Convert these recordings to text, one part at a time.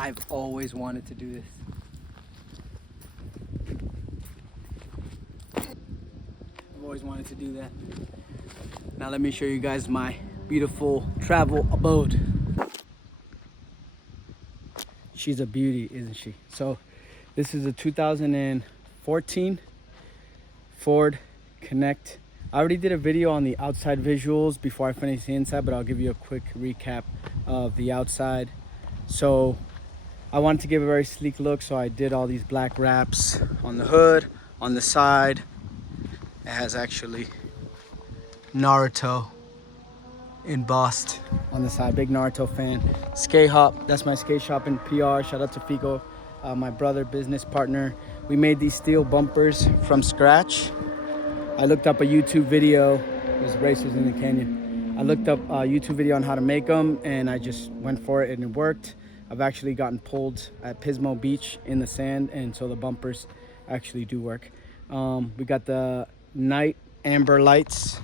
I've always wanted to do this. I've always wanted to do that. Now let me show you guys my beautiful travel abode. She's a beauty, isn't she? So this is a 2014 Ford Connect. I already did a video on the outside visuals before I finish the inside, but I'll give you a quick recap of the outside. So I wanted to give a very sleek look, so I did all these black wraps on the hood, on the side. It has actually Naruto embossed on the side. Big Naruto fan. Skate Hop, that's my skate shop in PR. Shout out to Fico, my brother, business partner. We made these steel bumpers from scratch. I looked up a YouTube video. There's racers in the canyon. I looked up a YouTube video on how to make them, and I just went for it and it worked. I've actually gotten pulled at Pismo Beach in the sand, and so the bumpers actually do work. We got the night amber lights,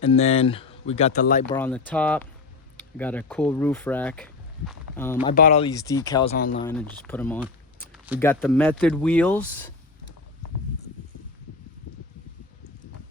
and then we got the light bar on the top. We got a cool roof rack. I bought all these decals online and just put them on. We got the Method wheels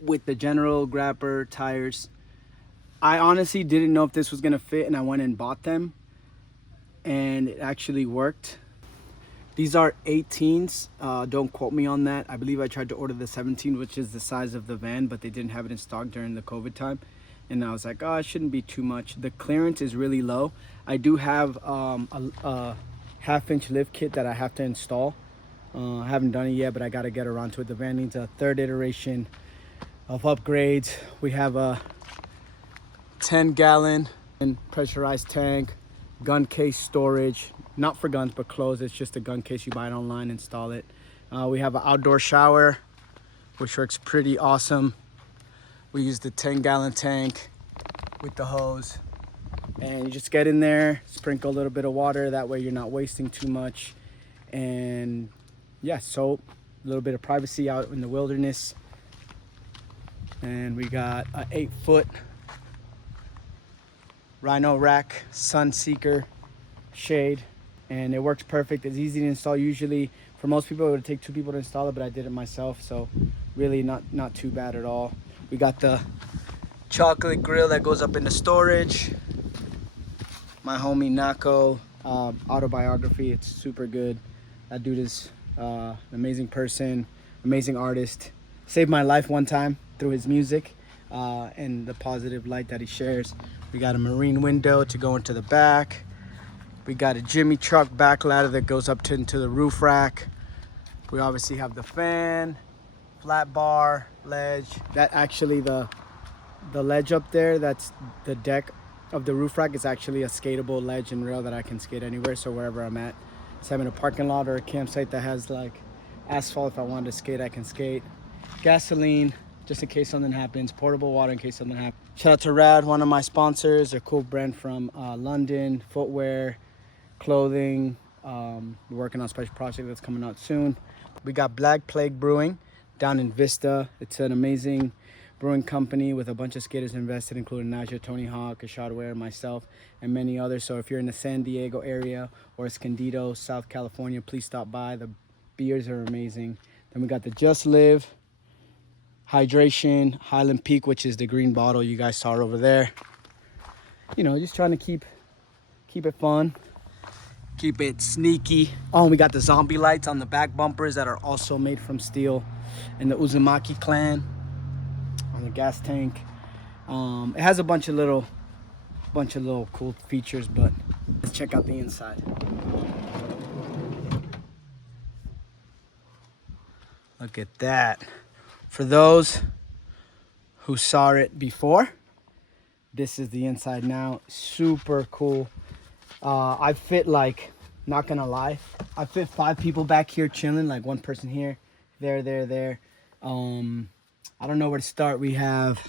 with the General Grapper tires. I honestly didn't know if this was gonna fit, and I went and bought them, and it actually worked. These are 18s. Don't quote me on that. I believe I tried to order the 17, which is the size of the van, but they didn't have it in stock during the COVID time. And I was like, oh, it shouldn't be too much. The clearance is really low. I do have a half-inch lift kit that I have to install. I haven't done it yet, but I got to get around to it. The van needs a third iteration of upgrades. We have a 10-gallon pressurized tank, gun case storage, not for guns but clothes. It's just a gun case. You buy it online, install it. We have an outdoor shower, which works pretty awesome. We use the 10-gallon tank with the hose, and you just get in there, sprinkle a little bit of water, that way you're not wasting too much. And yeah, soap, a little bit of privacy out in the wilderness. And we got a 8-foot Rhino rack, sun seeker shade, and it works perfect. It's easy to install. Usually for most people it would take 2 people to install it, but I did it myself, so really not too bad at all. We got the chocolate grill that goes up into storage. My homie Nako autobiography, it's super good. That dude is an amazing person, amazing artist. Saved my life one time through his music and the positive light that he shares. We got a marine window to go into the back. We got a Jimmy truck back ladder that goes up into the roof rack. We obviously have the fan, flat bar, ledge. That actually, the ledge up there, that's the deck of the roof rack, is actually a skatable ledge and rail that I can skate anywhere. So wherever I'm at, so I'm in a parking lot or a campsite that has like asphalt, if I wanted to skate, I can skate. Gasoline, just in case something happens. Portable water in case something happens. Shout out to Rad, one of my sponsors. They're a cool brand from London, footwear, clothing. We're working on a special project that's coming out soon. We got Black Plague Brewing down in Vista. It's an amazing brewing company with a bunch of skaters invested, including Naja, Tony Hawk, Ashad Ware, myself, and many others. So if you're in the San Diego area or Escondido, South California, please stop by. The beers are amazing. Then we got the Just Live Hydration Highland Peak, which is the green bottle you guys saw over there. You know, just trying to keep it fun, keep it sneaky. Oh, and we got the zombie lights on the back bumpers that are also made from steel, and the Uzumaki clan on the gas tank. It has a bunch of little cool features, but let's check out the inside. Look at that. For those who saw it before, this is the inside now. Super cool. I fit, like, not gonna lie, I fit 5 people back here chilling, like one person here, there. I don't know where to start. We have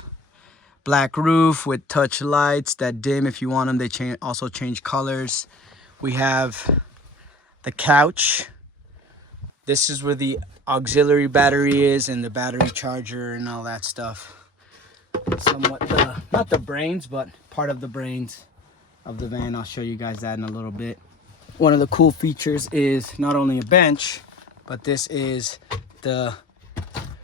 black roof with touch lights that dim if you want them. They also change colors. We have the couch. This is where the auxiliary battery is, and the battery charger and all that stuff. Somewhat not the brains, but part of the brains of the van. I'll show you guys that in a little bit. one of the cool features is not only a bench, but this is the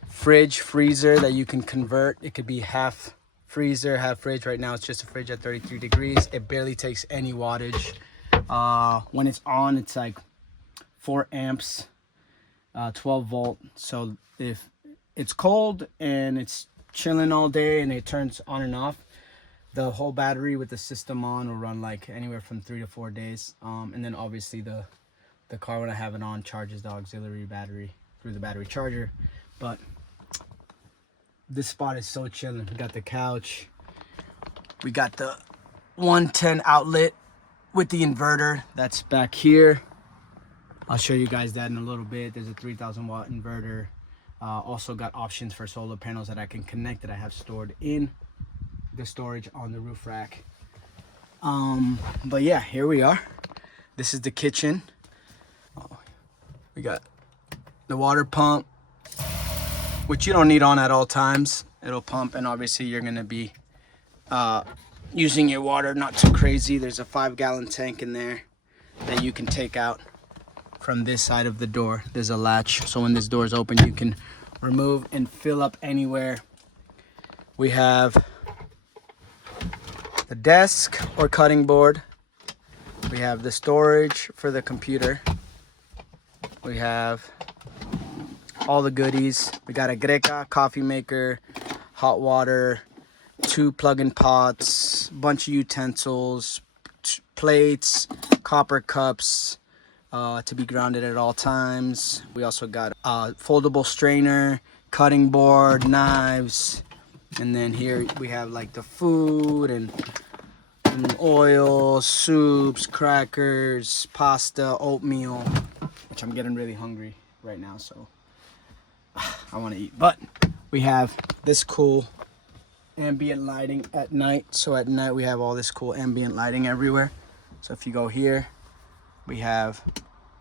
fridge freezer that you can convert. It could be half freezer, half fridge. Right now it's just a fridge at 33 degrees. It barely takes any wattage. When it's on, it's like 4 amps, 12 volt. So if it's cold and it's chilling all day and it turns on and off, the whole battery with the system on will run like anywhere from 3 to 4 days. And then obviously the car, when I have it on, charges the auxiliary battery through the battery charger. But this spot is so chilling. We got the couch, we got the 110 outlet with the inverter that's back here. I'll show you guys that in a little bit. There's a 3000 watt inverter. Also got options for solar panels that I can connect, that I have stored in the storage on the roof rack. But yeah, here we are. This is the kitchen. We got the water pump, which you don't need on at all times. It'll pump, and obviously you're gonna be using your water not too crazy. There's a 5-gallon tank in there that you can take out from this side of the door. There's a latch, so when this door is open, you can remove and fill up anywhere. We have the desk or cutting board. We have the storage for the computer. We have all the goodies. We got a Greca coffee maker, hot water, 2 plug-in pots, bunch of utensils, plates, copper cups to be grounded at all times. We also got a foldable strainer, cutting board, knives, and then here we have like the food and oil, soups, crackers, pasta, oatmeal, which I'm getting really hungry right now, so I want to eat. But we have this cool ambient lighting at night. So at night we have all this cool ambient lighting everywhere. So if you go here, we have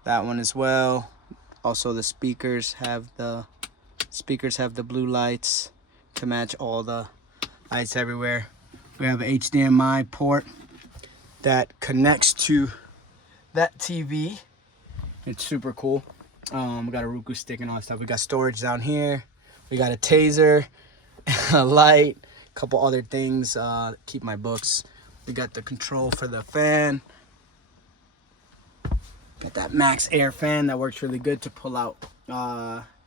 that one as well. Also the speakers have the blue lights to match all the lights everywhere. We have an HDMI port that connects to that TV. It's super cool. We got a Roku stick and all that stuff. We got storage down here. We got a taser, a light, a couple other things. Keep my books. We got the control for the fan. Got that Max Air fan that works really good to pull out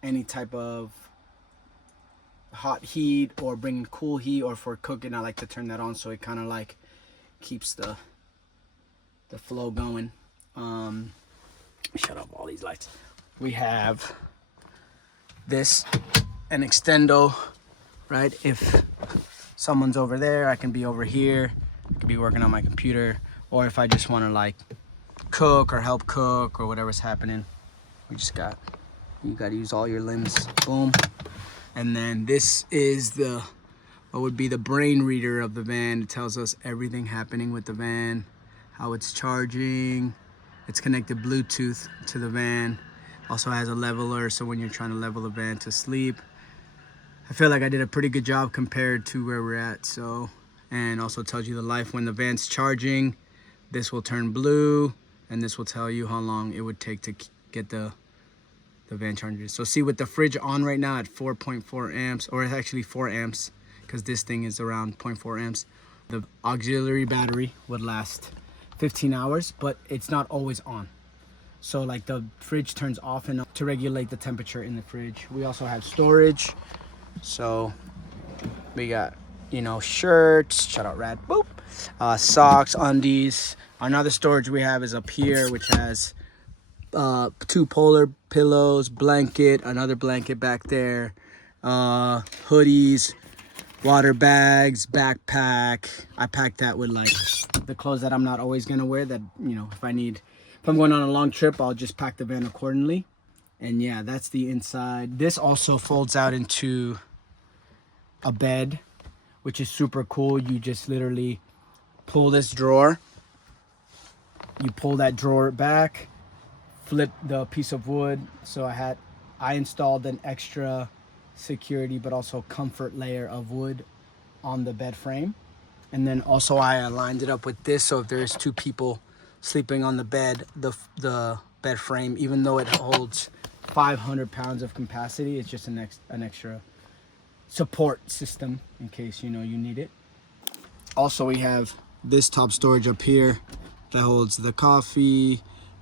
any type of hot heat or bring in cool heat, or for cooking I like to turn that on so it kind of like keeps the flow going. Shut off all these lights. We have this, an extendo, right? If someone's over there, I can be over here. I can be working on my computer, or if I just want to like cook or help cook or whatever's happening, you got to use all your limbs. Boom. And then this is what would be the brain reader of the van. It tells us everything happening with the van, how it's charging. It's connected Bluetooth to the van. Also has a leveler, so when you're trying to level the van to sleep. I feel like I did a pretty good job compared to where we're at. So, and also tells you the life when the van's charging. This will turn blue, and this will tell you how long it would take to get the van charged. So see, with the fridge on right now at 4.4 amps, or it's actually 4 amps, because this thing is around 0.4 amps. The auxiliary battery would last 15 hours, but it's not always on. So like the fridge turns off and on to regulate the temperature in the fridge. We also have storage. So we got, you know, shirts, shout out Rad, boop, socks, undies. Another storage we have is up here, which has 2 polar pillows, blanket, another blanket back there, hoodies, water bags, backpack. I pack that with like the clothes that I'm not always gonna wear, that, you know, if I'm going on a long trip, I'll just pack the van accordingly. And yeah, that's the inside. This also folds out into a bed, which is super cool. You just literally pull this drawer, you pull that drawer back, flip the piece of wood. So I installed an extra security but also comfort layer of wood on the bed frame, and then also I aligned it up with this, so if there's 2 people sleeping on the bed, the bed frame, even though it holds 500 pounds of capacity. It's just an extra support system in case you need it. Also, we have this top storage up here that holds the coffee,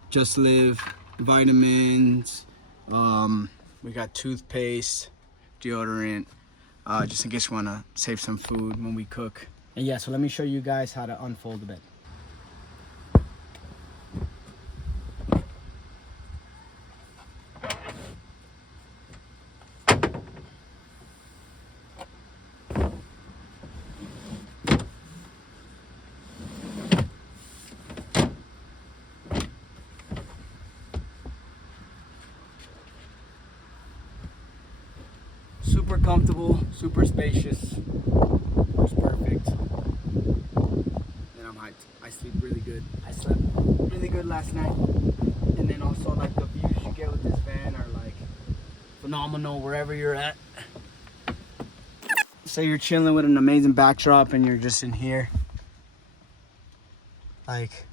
Just Live, vitamins. We got toothpaste, deodorant, just in case you want to save some food when we cook. And yeah, so let me show you guys how to unfold the bed. Super comfortable, super spacious, looks perfect. And I'm hyped. I sleep really good. I slept really good last night. And then also like the views you get with this van are like phenomenal wherever you're at. Say you're chilling with an amazing backdrop and you're just in here. Like,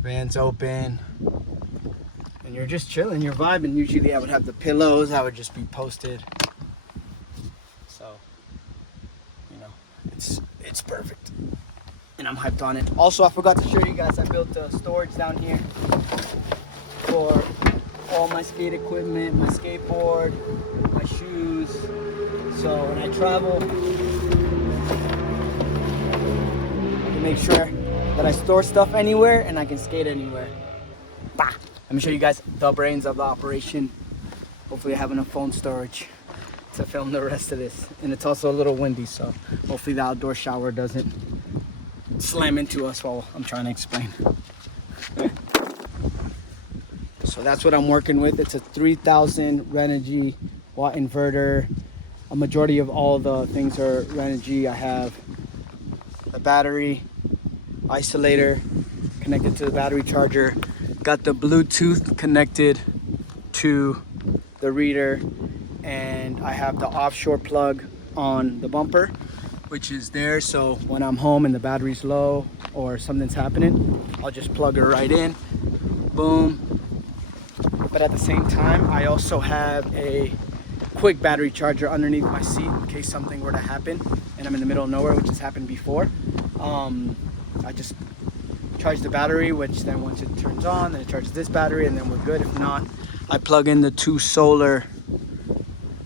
van's open. And you're just chilling, you're vibing. Usually I would have the pillows, I would just be posted. So, it's perfect. And I'm hyped on it. Also, I forgot to show you guys, I built a storage down here for all my skate equipment, my skateboard, my shoes. So when I travel, I can make sure that I store stuff anywhere and I can skate anywhere. Bah! Let me show you guys the brains of the operation. Hopefully I have enough phone storage to film the rest of this. And it's also a little windy, so hopefully the outdoor shower doesn't slam into us while I'm trying to explain. So that's what I'm working with. It's a 3000 Renogy watt inverter. A majority of all the things are Renogy. I have the battery isolator connected to the battery charger. Got the Bluetooth connected to the reader, and I have the offshore plug on the bumper, which is there. So when I'm home and the battery's low or something's happening, I'll just plug it right in. Boom. But at the same time, I also have a quick battery charger underneath my seat in case something were to happen and I'm in the middle of nowhere, which has happened before. I just charge the battery, which then once it turns on, then it charges this battery, and then we're good. If not, I plug in the 2 solar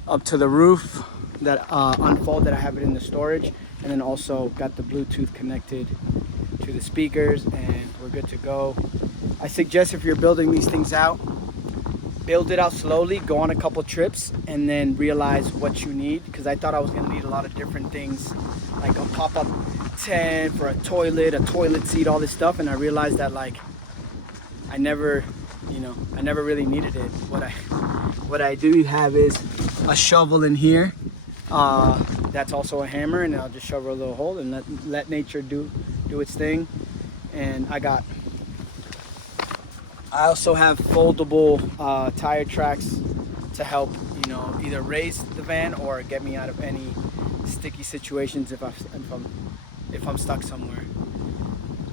up to the roof that unfold, that I have it in the storage, and then also got the Bluetooth connected to the speakers, and we're good to go. I suggest if you're building these things out, build it out slowly, go on a couple trips, and then realize what you need, because I thought I was going to need a lot of different things, like a pop-up tent for a toilet seat, all this stuff, and I realized that like I never really needed it. What I do have is a shovel in here, that's also a hammer, and I'll just shovel a little hole and let nature do its thing. And I also have foldable tire tracks to help either raise the van or get me out of any sticky situations if I'm stuck somewhere.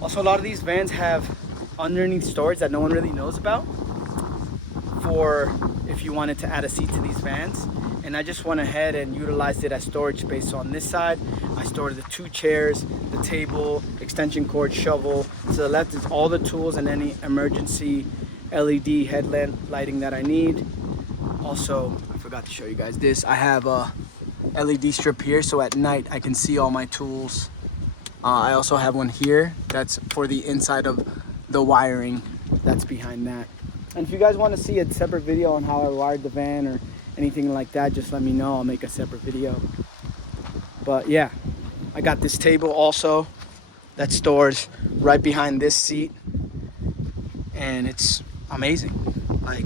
Also, a lot of these vans have underneath storage that no one really knows about for if you wanted to add a seat to these vans. And I just went ahead and utilized it as storage space. So on this side, I stored the 2 chairs, the table, extension cord, shovel. To the left is all the tools and any emergency LED headlamp lighting that I need. Also, I forgot to show you guys this. I have a LED strip here, so at night I can see all my tools. I also have one here that's for the inside of the wiring that's behind that. And if you guys want to see a separate video on how I wired the van or anything like that, just let me know. I'll make a separate video. But yeah, I got this table also that stores right behind this seat, and it's amazing. Like,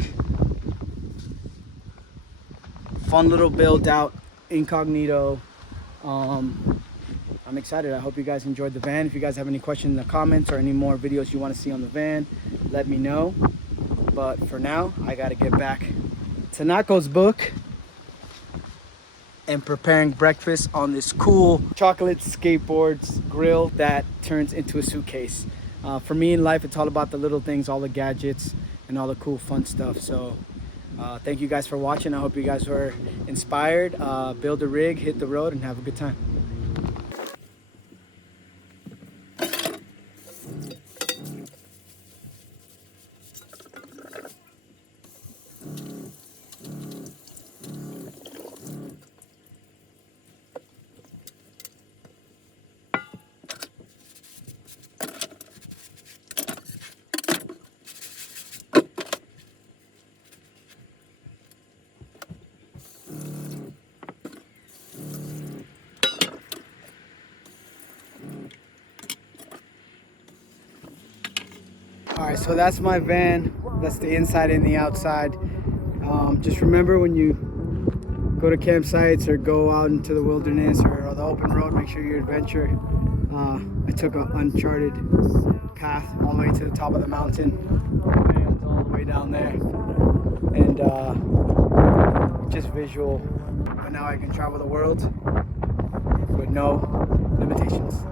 fun little build out, incognito. I'm excited. I hope you guys enjoyed the van. If you guys have any questions in the comments or any more videos you want to see on the van, let me know. But for now, I got to get back to Nako's book and preparing breakfast on this cool chocolate skateboards grill that turns into a suitcase. For me in life, it's all about the little things, all the gadgets, and all the cool, fun stuff. So thank you guys for watching. I hope you guys were inspired. Build a rig, hit the road, and have a good time. All right, so that's my van. That's the inside and the outside. Just remember, when you go to campsites or go out into the wilderness or the open road, make sure you adventure. I took an uncharted path all the way to the top of the mountain, and all the way down there, and just visual. But now I can travel the world with no limitations.